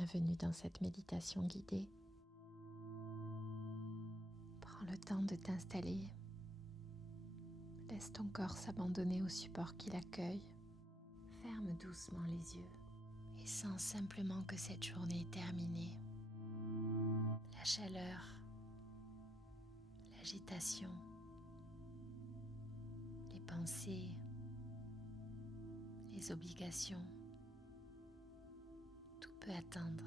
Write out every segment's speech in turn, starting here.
Bienvenue dans cette méditation guidée. Prends le temps de t'installer. Laisse ton corps s'abandonner au support qui l'accueille. Ferme doucement les yeux et sens simplement que cette journée est terminée. La chaleur, l'agitation, les pensées, les obligations, tout peut attendre.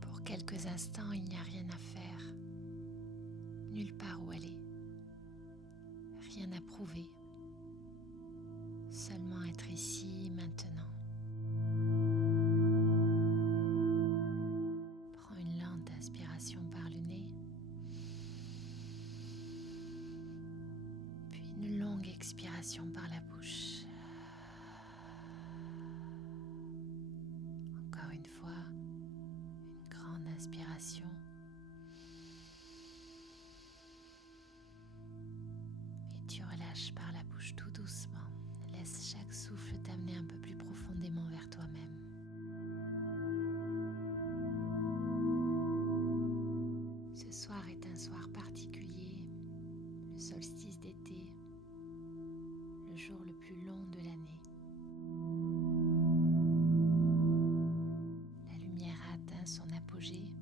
Pour quelques instants, il n'y a rien à faire, nulle part où aller, rien à prouver, seulement être ici, maintenant. Prends une lente inspiration par le nez, puis une longue expiration par la bouche. Encore une fois, une grande inspiration. Et tu relâches par la bouche tout doucement. Laisse chaque souffle t'amener un peu plus profondément vers toi-même. Ce soir est un soir particulier, le solstice d'été, le jour le plus long de l'année. La lumière a atteint son apogée.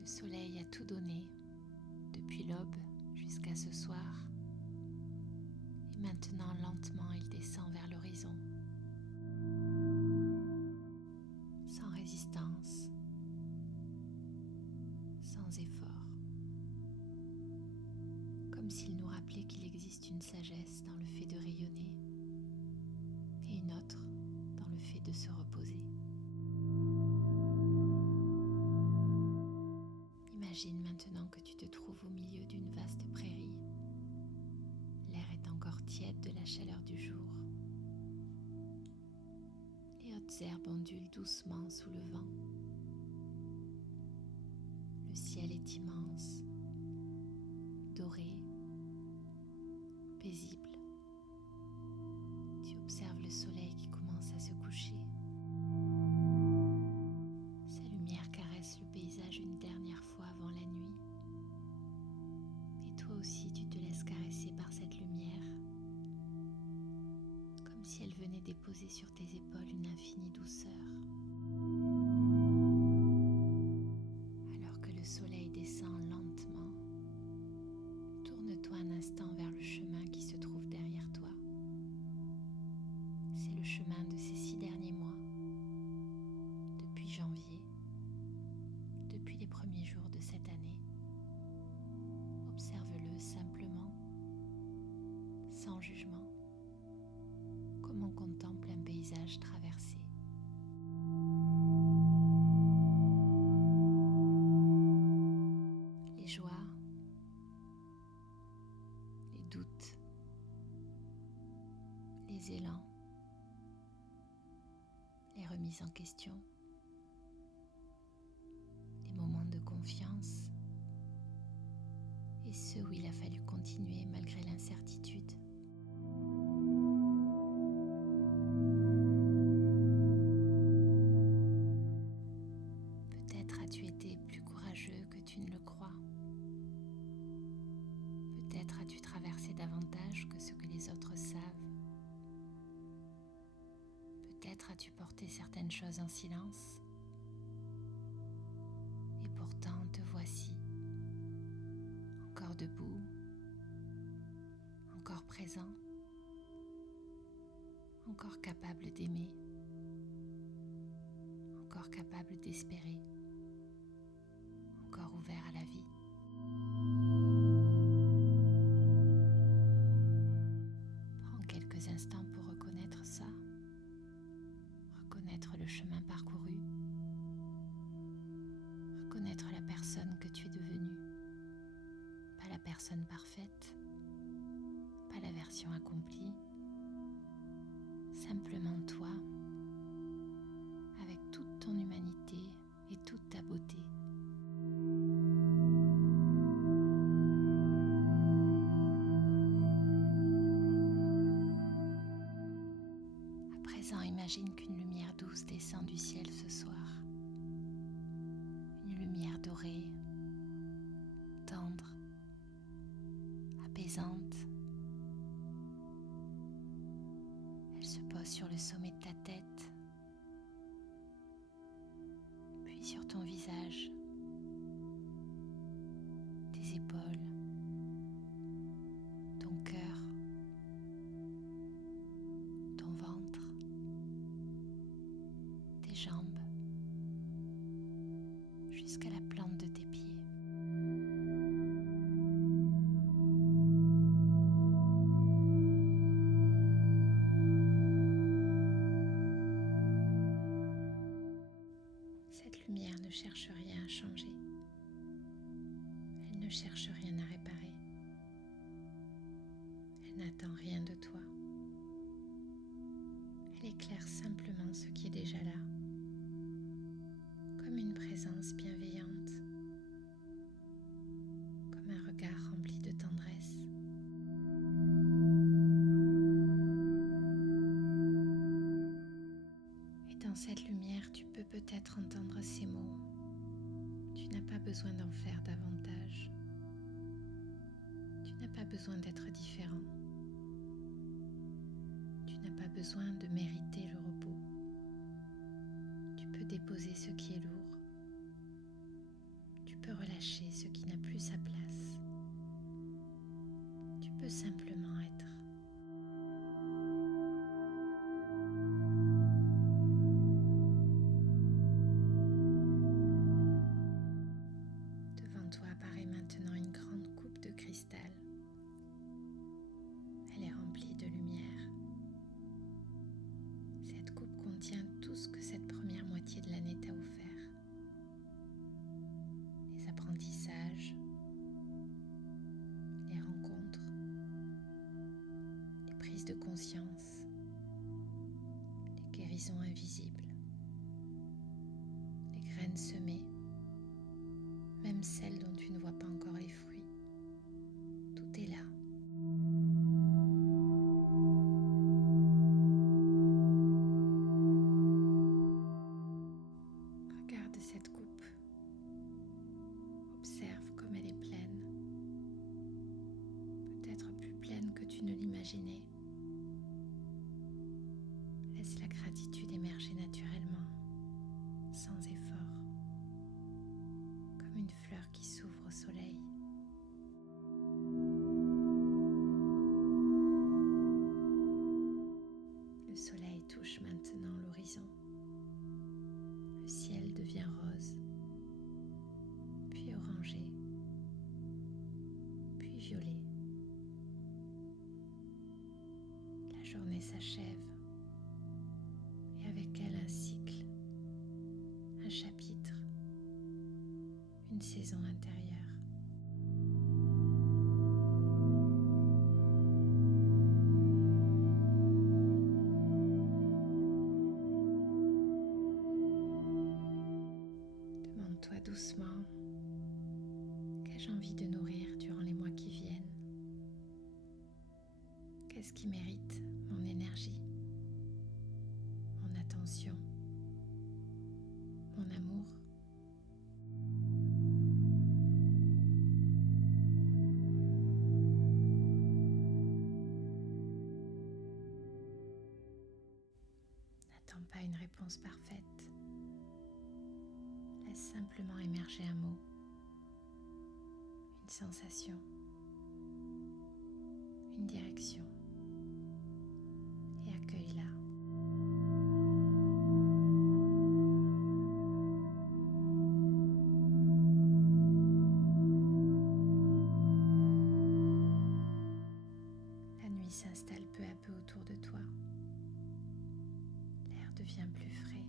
Le soleil a tout donné, depuis l'aube jusqu'à ce soir. Et maintenant, lentement, il descend vers l'horizon. Sans résistance, sans effort. Comme s'il nous rappelait qu'il existe une sagesse dans le fait de rayonner et une autre dans le fait de se reposer. Imagine maintenant que tu te trouves au milieu d'une vaste prairie. L'air est encore tiède de la chaleur du jour. Les hautes herbes ondulent doucement sous le vent. Le ciel est immense, doré, paisible. Tu observes le soleil qui commence à se coucher. Sa lumière caresse le paysage une dernière fois avant la nuit. Et toi aussi, tu te laisses caresser par cette lumière, comme si elle venait déposer sur tes épaules une infinie douceur. Alors que le soleil descend lentement, tourne-toi un instant vers le chemin qui se trouve derrière toi. C'est le chemin de ces 6 derniers mois, depuis janvier, depuis les premiers jours de cette année. Observe-le simplement, sans jugement, comme on contemple un paysage traversé. Les joies, les doutes, les élans, les remises en question, les moments de confiance et ceux où il a fallu continuer malgré l'incertitude. Peut-être as-tu été plus courageux que tu ne le crois. Peut-être as-tu traversé davantage que ce que les autres savent. Peut-être as-tu porté certaines choses en silence. Et pourtant te voici, encore debout, encore présent, encore capable d'aimer, encore capable d'espérer, encore ouvert à la vie. Prends quelques instants pour reconnaître ça, reconnaître le chemin parcouru, reconnaître la personne que tu es devenue, pas la personne parfaite, pas la version accomplie, simplement toi, avec toute ton humanité et toute ta beauté. À présent, Imagine qu'une lumière douce descend du ciel ce soir. Une lumière dorée, tendre, apaisante. Elle se pose sur le sommet de ta tête, puis sur ton visage, tes épaules, ton cœur, ton ventre, tes jambes, jusqu'à la plante de tes pieds. Cette lumière ne cherche rien à changer. Elle ne cherche rien à réparer. Elle n'attend rien de toi. Elle éclaire simplement ce qui est déjà là, comme une présence bienveillante, comme un regard rempli de tendresse. Et dans cette lumière, tu peux peut-être entendre ces mots. Tu n'as pas besoin d'en faire davantage. Tu n'as pas besoin d'être différent. Tu n'as pas besoin de mériter le repos. Tu peux déposer ce qui est lourd. Tu peux relâcher ce qui n'a plus sa place. Tu peux simplement être. Devant toi apparaît maintenant une grande coupe de cristal. Elle est remplie de lumière. Cette coupe contient tout ce que cette première moitié de l'année t'a offert. Les apprentissages, les rencontres, les prises de conscience, les guérisons invisibles, les graines semées, même celles dont tu ne vois pas encore les fruits. Tout est là. Regarde cette coupe. Observe comme elle est pleine. Peut-être plus pleine que tu ne l'imaginais. Laisse la gratitude émerger naturellement, sans effort, comme une fleur qui s'ouvre au soleil. Le soleil touche maintenant l'horizon. Le ciel devient rose, puis orangé, puis violet. La journée s'achève et avec elle un cycle, un chapitre, une saison intérieure. Demande-toi doucement, qu'ai-je envie de nourrir durant les mois qui viennent? Qu'est-ce qui mérite mon énergie, mon attention, mon amour? N'attends pas une réponse parfaite. Laisse simplement émerger un mot, une sensation, une direction, et accueille-la. La nuit s'installe peu à peu autour de toi. L'air devient plus frais.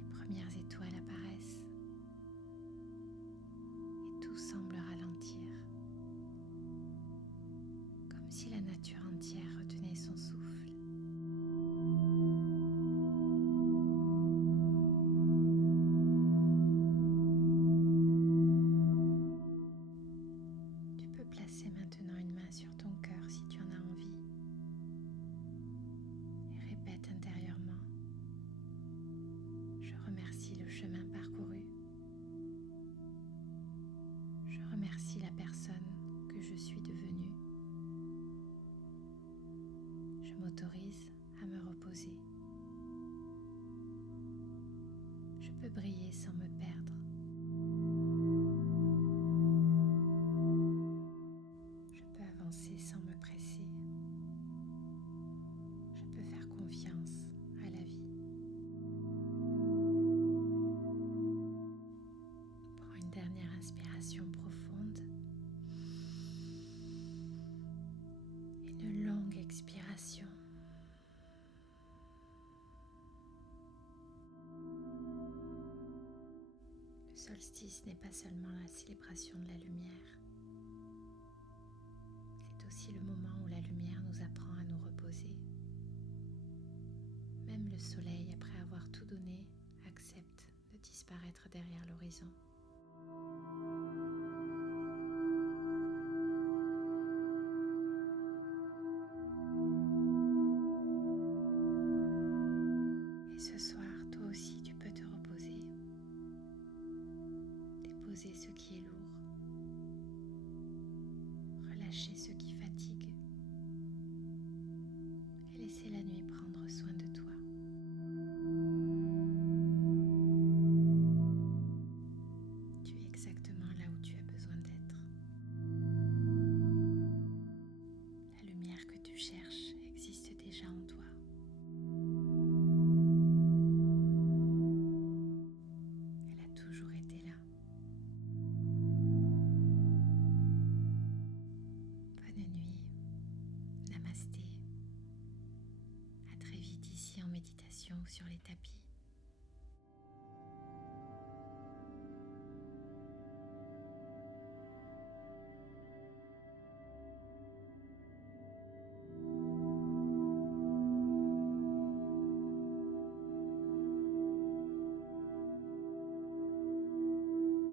Les premières étoiles apparaissent et tout semble ralentir, comme si la nature entière retenait son souffle. Tu peux placer maintenant une main sur ton cœur si tu en as envie. m'autorise à me reposer. Je peux briller sans me perdre. Je peux avancer sans me presser. Je peux faire confiance à la vie. Prends une dernière inspiration profonde. Une longue expiration. Le solstice n'est pas seulement la célébration de la lumière, c'est aussi le moment où la lumière nous apprend à nous reposer. Même le soleil, après avoir tout donné, accepte de disparaître derrière l'horizon. Et ce soir, toi aussi, tu peux te reposer. Déposer ce qui est lourd. Relâcher ce qui fatigue. Et laisser la nuit prendre soin de toi. Tu es exactement là où tu as besoin d'être. La lumière que tu cherches existe déjà en toi. Elle a toujours été là. Bonne nuit. Namasté. À très vite ici en méditation ou sur les tapis.